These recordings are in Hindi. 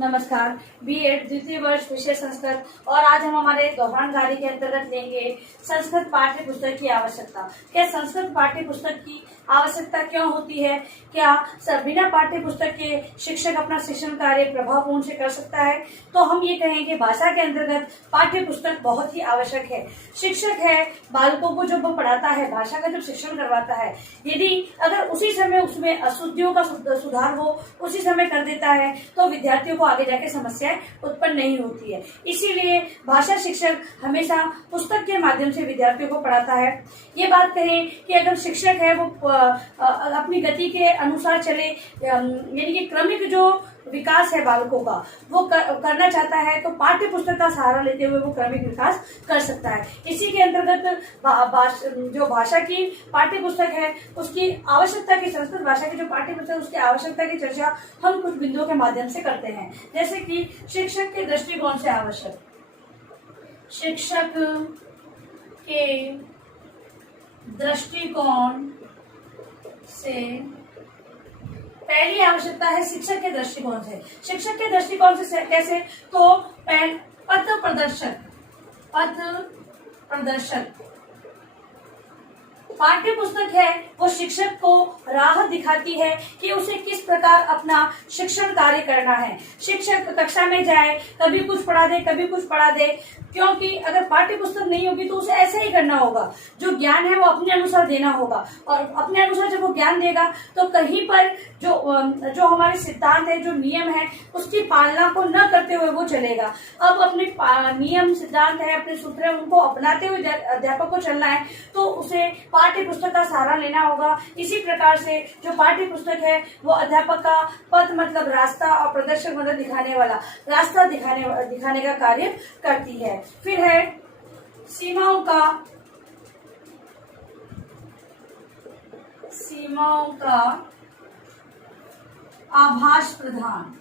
नमस्कार। बीएड द्वितीय वर्ष विषय संस्कृत और आज हम हमारे दोहरान कार्य के अंतर्गत लेंगे संस्कृत पाठ्य पुस्तक की आवश्यकता। क्या संस्कृत पाठ्य पुस्तक की आवश्यकता क्यों होती है? क्या बिना पाठ्य पुस्तक के शिक्षक अपना शिक्षण कार्य प्रभावपूर्ण से कर सकता है? तो हम ये कहेंगे भाषा के अंतर्गत पाठ्य पुस्तक बहुत ही आवश्यक है। शिक्षक है बालकों को जो वो पढ़ाता है, भाषा का जब शिक्षण करवाता है, यदि अगर उसी समय उसमें अशुद्धियों का सुधार हो, उसी समय कर देता है तो विद्यार्थियों को आगे जाके समस्याएं उत्पन्न नहीं होती है। इसीलिए भाषा शिक्षक हमेशा पुस्तक के माध्यम से विद्यार्थियों को पढ़ाता है। ये बात करें कि अगर शिक्षक है वो अपनी गति के अनुसार चले, यानी कि क्रमिक जो विकास है बालकों का वो करना चाहता है तो पाठ्य पुस्तक का सहारा लेते हुए वो क्रमिक विकास कर सकता है। इसी के अंतर्गत जो भाषा की पाठ्य पुस्तक है उसकी आवश्यकता की, संस्कृत भाषा की जो पाठ्य पुस्तक उसकी आवश्यकता की चर्चा हम कुछ बिंदुओं के माध्यम से करते हैं। जैसे कि शिक्षक के दृष्टिकोण से आवश्यक, शिक्षक के दृष्टिकोण से पहली आवश्यकता है शिक्षक के दृष्टिकोण से। शिक्षक के दृष्टिकोण से कैसे? तो पथ प्रदर्शक पाठ्य पुस्तक है वो शिक्षक को राह दिखाती है कि उसे किस प्रकार अपना शिक्षण कार्य करना है। शिक्षक कक्षा में जाए, कभी कुछ पढ़ा दे, कभी कुछ पढ़ा दे, क्योंकि अगर पाठ्य पुस्तक नहीं होगी तो उसे ऐसे ही करना होगा। जो ज्ञान है वो अपने अनुसार देना होगा और अपने अनुसार जब वो ज्ञान देगा तो कहीं पर जो हमारे सिद्धांत है, जो नियम है, उसकी पालना को न करते हुए वो चलेगा। अब अपने नियम सिद्धांत है, अपने सूत्र है, उनको अपनाते हुए अध्यापक को चलना है तो उसे पाठ्य पुस्तक का सहारा लेना होगा। इसी प्रकार से जो पाठ्य पुस्तक है वो अध्यापक का पथ मतलब रास्ता और प्रदर्शक मतलब दिखाने वाला, रास्ता दिखाने का कार्य करती है। फिर है सीमाओं का आभास प्रदान।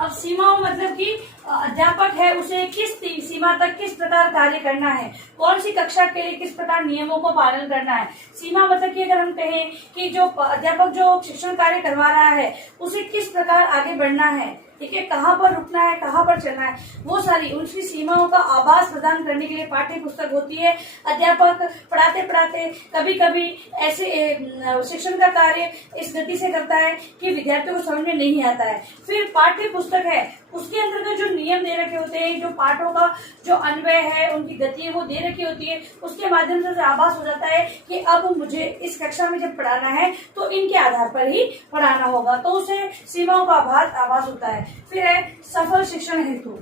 अब सीमाओं मतलब कि अध्यापक है उसे किस सीमा तक किस प्रकार कार्य करना है, कौन सी कक्षा के लिए किस प्रकार नियमों को पालन करना है। सीमा मतलब कि अगर हम कहें कि जो अध्यापक जो शिक्षण कार्य करवा रहा है उसे किस प्रकार आगे बढ़ना है, ठीक है, कहाँ पर रुकना है, कहाँ पर चलना है, वो सारी उनकी सीमाओं का आभास प्रदान करने के लिए पाठ्य पुस्तक होती है। अध्यापक पढ़ाते पढ़ाते कभी कभी ऐसे शिक्षण का कार्य इस गति से करता है कि विद्यार्थियों को समझ में नहीं आता है। फिर पाठ्य पुस्तक है उसके अंतर्गत जो नियम दे रखे होते हैं, जो पाठों का जो अन्वय है, उनकी गति है वो दे रखी होती है, उसके माध्यम से आभास हो जाता है कि अब मुझे इस कक्षा में जब पढ़ाना है तो इनके आधार पर ही पढ़ाना होगा, तो उसे सीमाओं का आभास होता है। फिर है सफल शिक्षण हेतु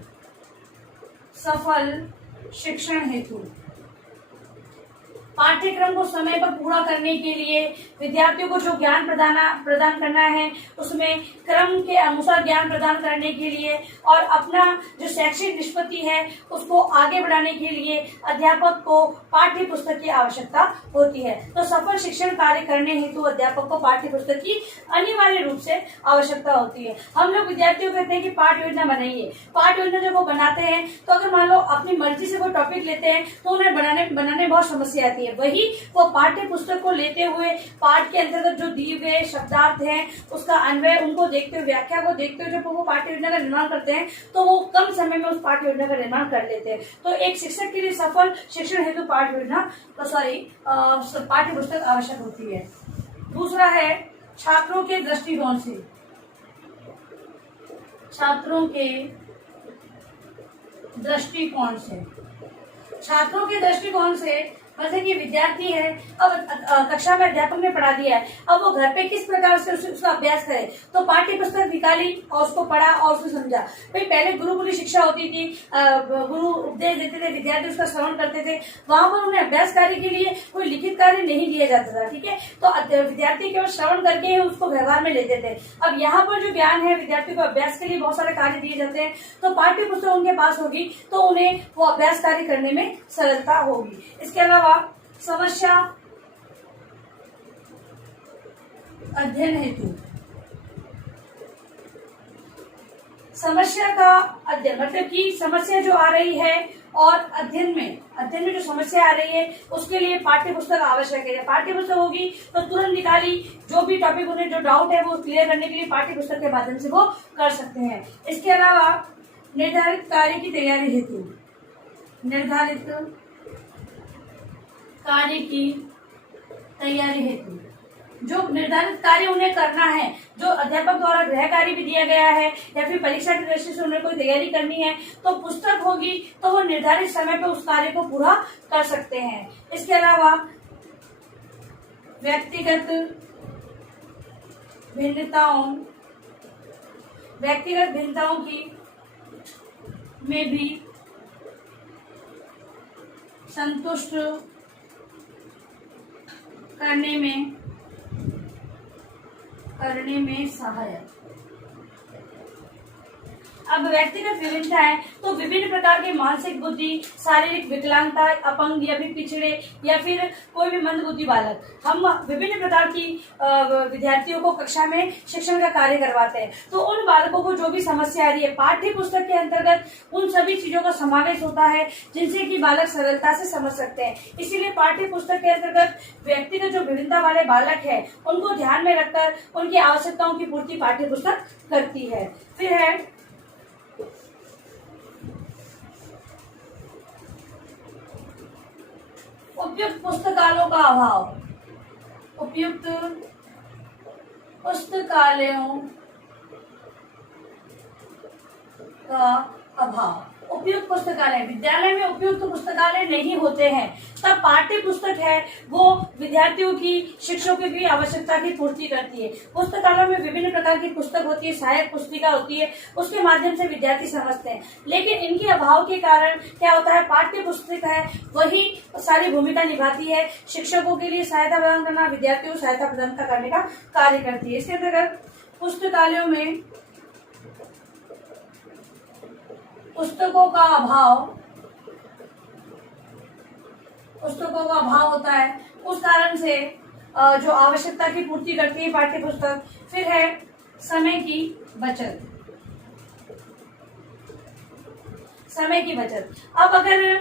पाठ्यक्रम को समय पर पूरा करने के लिए विद्यार्थियों को जो ज्ञान प्रदान करना है उसमें क्रम के अनुसार ज्ञान प्रदान करने के लिए और अपना जो शैक्षिक निष्पत्ति है उसको आगे बढ़ाने के लिए अध्यापक को पाठ्य पुस्तक की आवश्यकता होती है। तो सफल शिक्षण कार्य करने हेतु अध्यापक को पाठ्य पुस्तक की अनिवार्य रूप से आवश्यकता होती है। हम लोग विद्यार्थियों को कहते हैं कि पाठ्य योजना बनाइए। पाठ्य योजना जब वो बनाते हैं तो अगर मान लो अपनी मर्जी से वो टॉपिक लेते हैं तो उन्हें बनाने बहुत समस्या आती है। वही वो पाठ्य पुस्तक को लेते हुए पाठ के अंतर्गत जो दिए हुए शब्दार्थ हैं उसका अन्वय उनको देखते हुए, व्याख्या को देखते हुए जब वो पाठ्य योजना का निर्माण करते हैं तो वो कम समय में उस पाठ्य योजना का निर्माण कर लेते हैं। तो एक शिक्षक के लिए सफल शिक्षण हेतु पाठ्य पुस्तक आवश्यक होती है। दूसरा है छात्रों के दृष्टिकोण से जैसे कि विद्यार्थी है, अब कक्षा में अध्यापक ने पढ़ा दिया है, अब वो घर पे किस प्रकार से उसका अभ्यास करे, तो पाठ्य पुस्तक निकाली और उसको पढ़ा और उसको समझा। भाई पहले गुरुकुली शिक्षा होती थी, गुरु उपदेश देते थे, विद्यार्थी उसका श्रवण करते थे, वहां पर उन्हें अभ्यास कार्य के लिए कोई लिखित कार्य नहीं दिया जाता था, ठीक है, तो विद्यार्थी केवल श्रवण करके ही उसको व्यवहार में लेते थे। अब यहाँ पर जो ज्ञान है विद्यार्थी को अभ्यास के लिए बहुत सारे कार्य दिए जाते हैं, तो पाठ्य पुस्तक उनके पास होगी तो उन्हें वो अभ्यास कार्य करने में सरलता होगी। इसके अलावा समस्या अध्ययन हेतु, समस्या का अध्ययन मतलब कि समस्या जो आ रही है और अध्ययन में जो समस्या आ रही है उसके लिए पाठ्य पुस्तक आवश्यक है। पाठ्य पुस्तक होगी तो तुरंत निकाली जो भी टॉपिक उन्हें जो डाउट है वो क्लियर करने के लिए पाठ्य पुस्तक के माध्यम से वो कर सकते हैं। इसके अलावा निर्धारित कार्य की तैयारी हेतु जो निर्धारित कार्य उन्हें करना है, जो अध्यापक द्वारा गृह कार्य भी दिया गया है या फिर परीक्षा की दृष्टि से उन्हें कोई तैयारी करनी है, तो पुस्तक होगी तो वो निर्धारित समय पर उस कार्य को पूरा कर सकते हैं। इसके अलावा व्यक्तिगत भिन्नताओं की में भी संतुष्ट करने में सहायक। अब व्यक्तिगत विभिन्नता है तो विभिन्न प्रकार के मानसिक बुद्धि, शारीरिक विकलांगता, अपंग या फिर पिछड़े या फिर कोई भी मंद बुद्धि बालक, हम विभिन्न प्रकार की विद्यार्थियों को कक्षा में शिक्षण का कार्य करवाते हैं। तो उन बालकों को जो भी समस्या आ रही है पाठ्य पुस्तक के अंतर्गत उन सभी चीजों का समावेश होता है जिनसे कि बालक सरलता से समझ सकते हैं। इसीलिए पाठ्य पुस्तक के अंतर्गत व्यक्तिगत जो विभिन्नता वाले बालक है उनको ध्यान में रखकर उनकी आवश्यकताओं की पूर्ति पाठ्य पुस्तक करती है। फिर है उपयुक्त पुस्तकालयों का अभाव। उपयुक्त पुस्तकालयों का अभाव। उपयुक्त पुस्तकालय, विद्यालय में उपयुक्त पुस्तकालय नहीं होते हैं तब पाठ्य पुस्तक है वो विद्यार्थियों की, शिक्षकों की आवश्यकता की पूर्ति करती है। पुस्तकालयों में विभिन्न प्रकार की पुस्तक होती है, सहायक पुस्तिका होती है, उसके माध्यम से विद्यार्थी समझते हैं। लेकिन इनके अभाव के कारण क्या होता है, पाठ्य पुस्तक है वही सारी भूमिका निभाती है, शिक्षकों के लिए सहायता प्रदान करना, विद्यार्थियों को सहायता प्रदान करने का कार्य करती है। इसके अंतर्गत पुस्तकालयों में पुस्तकों का अभाव होता है, उस कारण से जो आवश्यकता की पूर्ति करती है पाठ्य पुस्तक। फिर है समय की बचत। अब अगर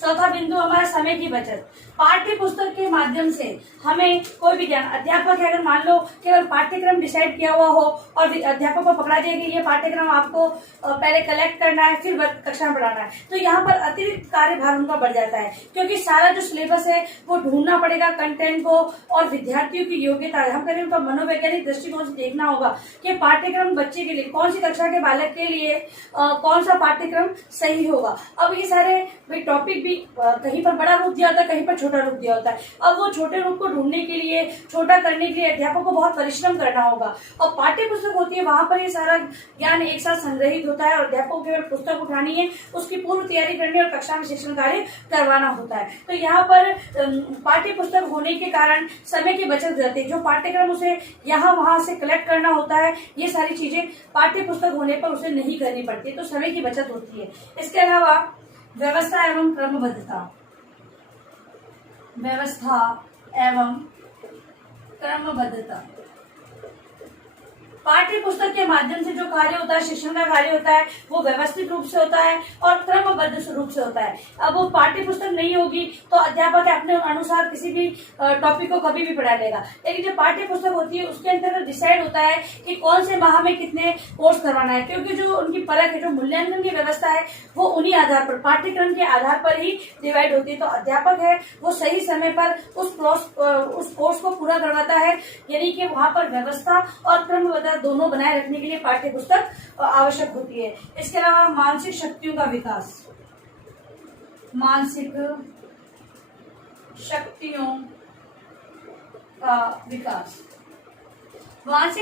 चौथा बिंदु हमारा समय की बचत। पाठ्य पुस्तक के माध्यम से हमें कोई भी ज्ञान, अध्यापक है अगर मान लो कि अगर पाठ्यक्रम डिसाइड किया हुआ हो और अध्यापक को पकड़ा दिया कि ये पाठ्यक्रम आपको पहले कलेक्ट करना है फिर कक्षा में पढ़ाना है, तो यहाँ पर अतिरिक्त कार्यभार उनका बढ़ जाता है क्योंकि सारा जो सिलेबस है वो ढूंढना पड़ेगा कंटेंट को और विद्यार्थियों की योग्यता हम करें उनका मनोवैज्ञानिक दृष्टिकोण से देखना होगा कि पाठ्यक्रम बच्चे के लिए, कौन सी कक्षा के बालक के लिए कौन सा पाठ्यक्रम सही होगा। अब ये सारे टॉपिक भी कहीं पर बड़ा रूप दिया होता है, कहीं पर छोटा रूप दिया होता है। अब वो छोटे रूप को ढूंढने के लिए, छोटा करने के लिए अध्यापक को बहुत परिश्रम करना होगा और पाठ्य पुस्तक होती है वहां पर ये सारा ज्ञान एक साथ संग्रहित होता है और अध्यापकों को केवल पुस्तक उठानी है, उसकी पूर्व तैयारी करनी और कक्षा में शिक्षण कार्य करवाना होता है। तो यहाँ पर पाठ्य पुस्तक होने के कारण समय की बचत हो जाती है। जो पाठ्यक्रम उसे यहाँ वहां से कलेक्ट करना होता है ये सारी चीजें पाठ्य पुस्तक होने पर उसे नहीं करनी पड़ती, तो समय की बचत होती है। इसके अलावा व्यवस्था एवं क्रमबद्धता। पाठ्य पुस्तक के माध्यम से जो कार्य होता है, शिक्षण का कार्य होता है, वो व्यवस्थित रूप से होता है और क्रमबद्ध रूप से होता है। अब वो पाठ्य पुस्तक नहीं होगी तो अध्यापक अपने अनुसार किसी भी टॉपिक को कभी भी पढ़ा लेगा। लेकिन जो पाठ्य पुस्तक होती है उसके अंतर्गत डिसाइड होता है कि कौन से माह में कितने कोर्स करवाना है, क्योंकि जो उनकी परख है, जो मूल्यांकन की व्यवस्था है वो उन्हीं आधार पर, पाठ्यक्रम के आधार पर ही डिवाइड होती है। तो अध्यापक है वो सही समय पर उस कोर्स को पूरा करवाता है, यानी कि वहां पर व्यवस्था और क्रमबद्धता दोनों बनाए रखने के लिए पाठ्य पुस्तक आवश्यक होती है। इसके अलावा मानसिक शक्तियों का विकास। मानसिक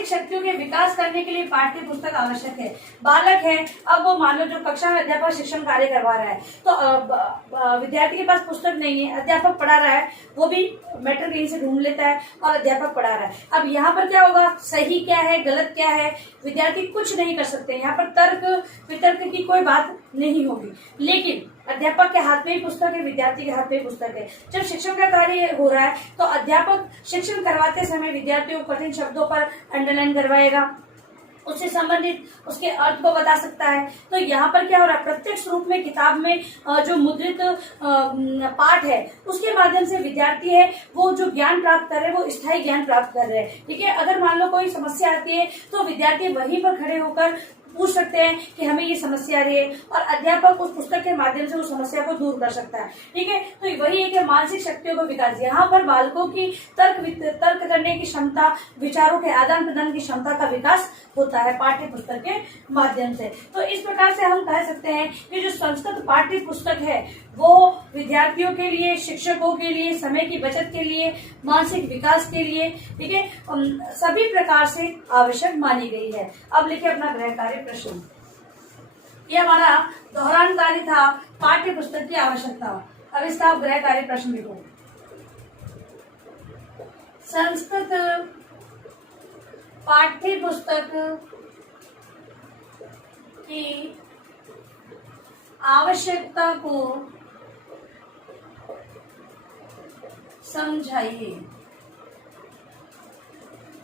शक्तियों के विकास करने के लिए पाठ्य पुस्तक आवश्यक है। बालक है, अब वो मान लो जो कक्षा में अध्यापक शिक्षण कार्य करवा रहा है तो विद्यार्थी के पास पुस्तक नहीं है, अध्यापक पढ़ा रहा है, वो भी मैटर कहीं से ढूंढ लेता है और अध्यापक पढ़ा रहा है। अब यहाँ पर क्या होगा, सही क्या है गलत क्या है विद्यार्थी कुछ नहीं कर सकते, यहाँ पर तर्क वितर्क की कोई बात नहीं होगी। लेकिन अध्यापक के हाथ में ही पुस्तक है, विद्यार्थी के हाथ में ही पुस्तक है। जब शिक्षण का कार्य हो रहा है तो अध्यापक शिक्षण करवाते समय विद्यार्थियों को कठिन शब्दों पर अंडरलाइन करवाएगा, उससे संबंधित उसके अर्थ को बता सकता है। तो यहाँ पर क्या हो रहा है, प्रत्यक्ष रूप में किताब में जो मुद्रित पाठ है उसके माध्यम से विद्यार्थी है वो जो ज्ञान प्राप्त कर रहे हैं वो स्थायी ज्ञान प्राप्त कर रहे हैं। ठीक है, अगर मान लो कोई समस्या आती है तो विद्यार्थी वहीं पर खड़े होकर पूछ सकते हैं कि हमें ये समस्या आ रही है, और अध्यापक उस पुस्तक के माध्यम से उस समस्या को दूर कर सकता है। ठीक है, तो वही है कि मानसिक शक्तियों का विकास, यहाँ पर बालकों की तर्क करने की क्षमता, विचारों के आदान प्रदान की क्षमता का विकास होता है पाठ्य पुस्तक के माध्यम से। तो इस प्रकार से हम कह सकते हैं कि जो संस्कृत पाठ्य पुस्तक है वो विद्यार्थियों के लिए, शिक्षकों के लिए, समय की बचत के लिए, मानसिक विकास के लिए, ठीक है, सभी प्रकार से आवश्यक मानी गई है। अब लिखिए अपना गृह कार्य प्रश्न। ये हमारा दोहरान कार्य था पाठ्य पुस्तक की आवश्यकता। अब इसका आप गृह कार्य प्रश्न लिखो। संस्कृत पाठ्य पुस्तक की आवश्यकता को समझाइए।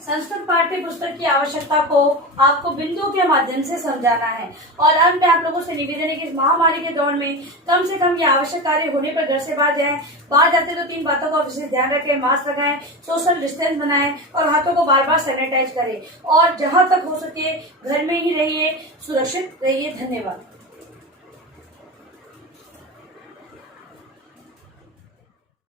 संस्कृत पाठ्य पुस्तक की आवश्यकता को आपको बिंदु के माध्यम से समझाना है। और अंत में आप लोगों से निवेदन है कि इस महामारी के दौर में कम से कम ये आवश्यक कार्य होने पर घर से बाहर जाएं। बाहर जाते तो 3 बातों का विशेष ध्यान रखें, मास्क लगाएं, सोशल डिस्टेंस बनाएं और हाथों को बार बार सैनिटाइज करें। और जहां तक हो सके घर में ही रहिए, सुरक्षित रहिए। धन्यवाद।